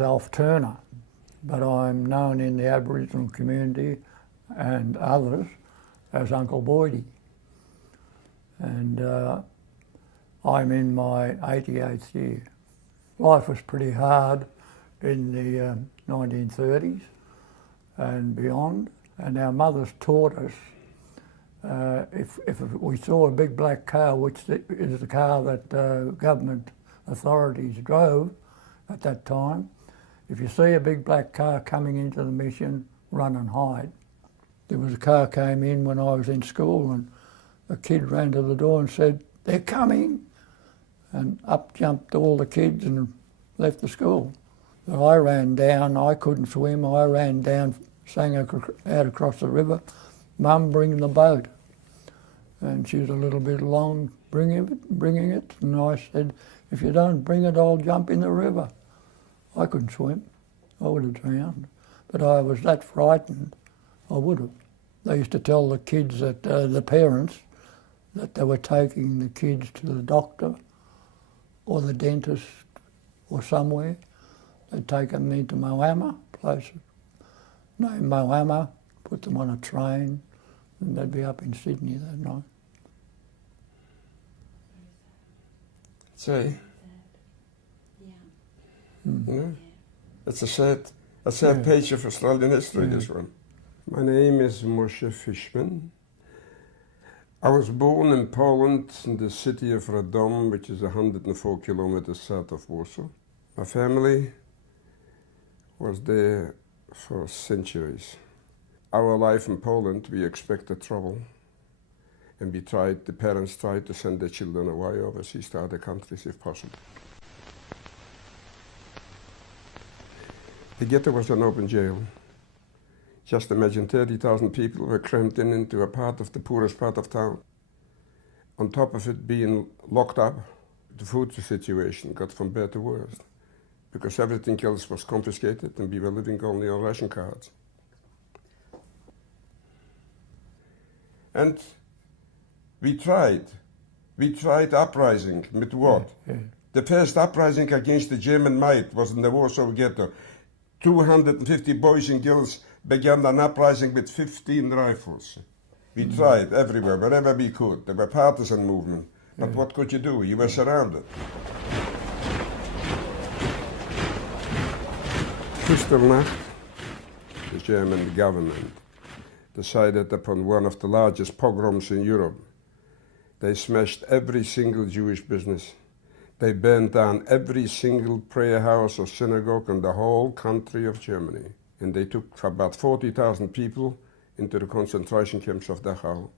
was Alf Turner, but I'm known in the Aboriginal community and others as Uncle Boydie. And I'm in my 88th year. Life was pretty hard in the 1930s and beyond, and our mothers taught us if we saw a big black car, which is the car that government authorities drove at that time, if you see a big black car coming into the mission, run and hide. There was a car came in when I was in school, and a kid ran to the door and said, "They're coming!" And up jumped all the kids and left the school. So I ran down, I couldn't swim, I ran down, sang out across the river, "Mum, bring the boat." And she was a little bit long bringing it, and I said, "If you don't bring it, I'll jump in the river." I couldn't swim, I would have drowned, but I was that frightened, I would have. They used to tell the kids that, the parents, that they were taking the kids to the doctor or the dentist or somewhere. They'd take them into Moama, place named Moama, put them on a train, and they'd be up in Sydney that night. Say, Yeah. you know, it's a sad page of Australian history, this one. My name is Moshe Fiszman. I was born in Poland in the city of Radom, which is 104 kilometers south of Warsaw. My family was there for centuries. Our life in Poland, we expected trouble. And the parents tried to send their children away overseas to other countries if possible. The ghetto was an open jail. Just imagine 30,000 people were crammed into a part of the poorest part of town. On top of it being locked up, the food situation got from bad to worse, because everything else was confiscated and we were living only on ration cards. And we tried uprising, with what? The first uprising against the German might was in the Warsaw Ghetto. 250 boys and girls began an uprising with 15 rifles. We tried everywhere, wherever we could. There were partisan movement. But what could you do? You were surrounded. Kristallnacht, the German government decided upon one of the largest pogroms in Europe. They smashed every single Jewish business. They burned down every single prayer house or synagogue in the whole country of Germany. And they took about 40,000 people into the concentration camps of Dachau.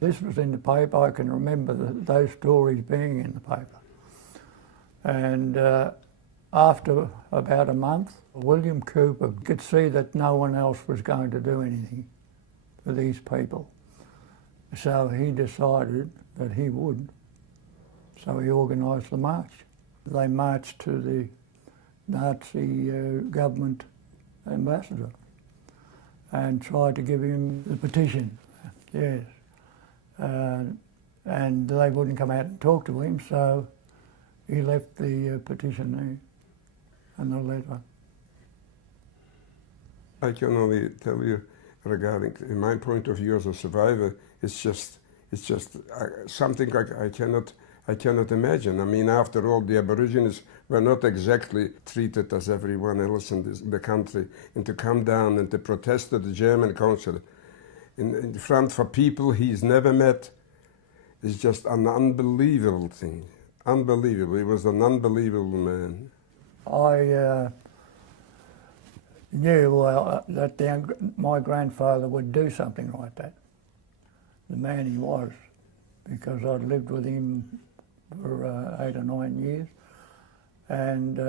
This was in the paper. I can remember those stories being in the paper. And after about a month, William Cooper could see that no one else was going to do anything for these people. So he decided that he would. So he organised the march. They marched to the Nazi government ambassador and tried to give him the petition, yes. And they wouldn't come out and talk to him, so he left the petition there and the letter. I can only tell you regarding, in my point of view as a survivor, it's just something I cannot imagine. I mean, after all, the Aborigines were not exactly treated as everyone else in the country, and to come down and to protest to the German consulate in front for people he's never met is just an unbelievable thing. Unbelievable. He was an unbelievable man. I knew that my grandfather would do something like that, the man he was, because I'd lived with him for 8 or 9 years, and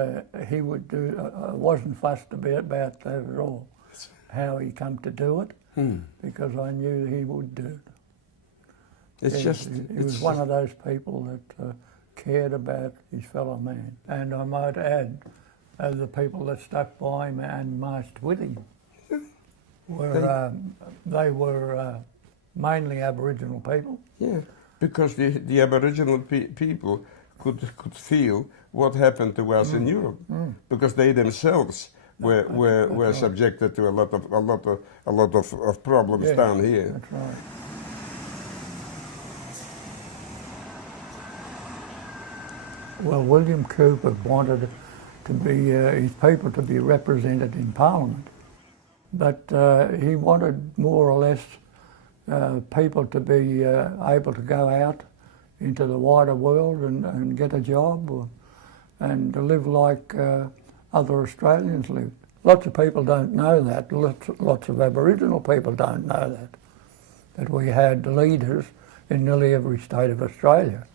he would do, I wasn't fussed about that at all, how he come to do it, because I knew he would do it. He was one of those people that cared about his fellow man. And I might add, the people that stuck by him and marched with him they were mainly Aboriginal people. Yeah, because the Aboriginal people could feel what happened to us in Europe, because they themselves were subjected to a lot of problems down here. That's right. Well, William Cooper wanted to be his people to be represented in Parliament, but he wanted more or less people to be able to go out into the wider world and get a job and to live like other Australians live. Lots of people don't know that. Lots of Aboriginal people don't know that we had leaders in nearly every state of Australia.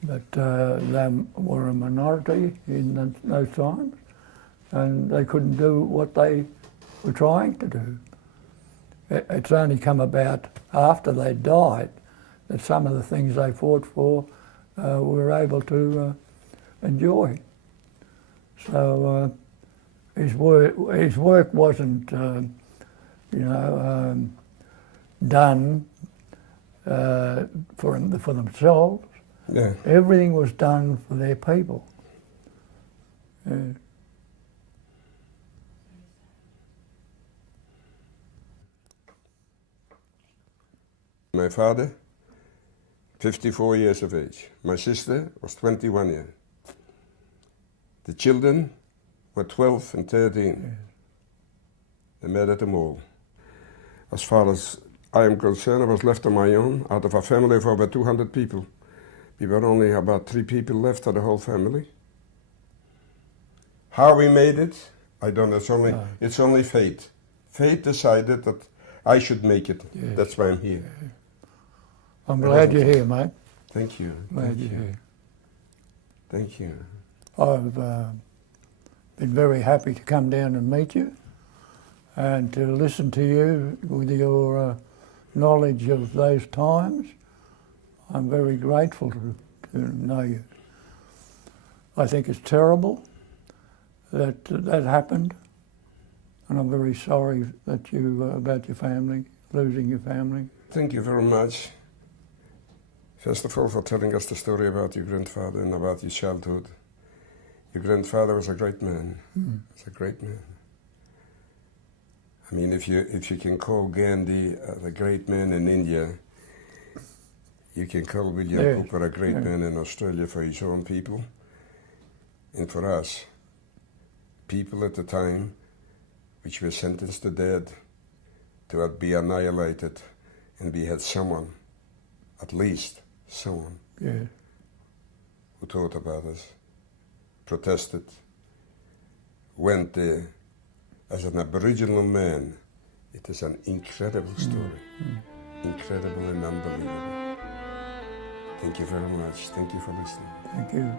But they were a minority in those times, and they couldn't do what they were trying to do. It's only come about after they died that some of the things they fought for we were able to enjoy. So his work wasn't, done for themselves. Yeah. Everything was done for their people. Yeah. My father, 54 years of age. My sister was 21 years. The children were 12 and 13. Yeah. They met at the mall. As far as I am concerned, I was left on my own out of a family of over 200 people. We were only about 3 people left of the whole family. How we made it, I don't know. It's only fate. Fate decided that I should make it. Yes. That's why I'm here. I'm glad you're here, mate. Thank you. Glad you're here. Thank you. I've been very happy to come down and meet you and to listen to you with your knowledge of those times. I'm very grateful to know you. I think it's terrible that that happened, and I'm very sorry that about your family, losing your family. Thank you very much. First of all, for telling us the story about your grandfather and about your childhood. Your grandfather was a great man. Was a great man. I mean, if you can call Gandhi a great man in India, you can call William Cooper a great man in Australia for his own people. And for us, people at the time which were sentenced to death, to be annihilated, and we had someone, at least someone, who thought about us, protested, went there as an Aboriginal man. It is an incredible story. Incredible and unbelievable. Thank you very much. Thank you for listening. Thank you.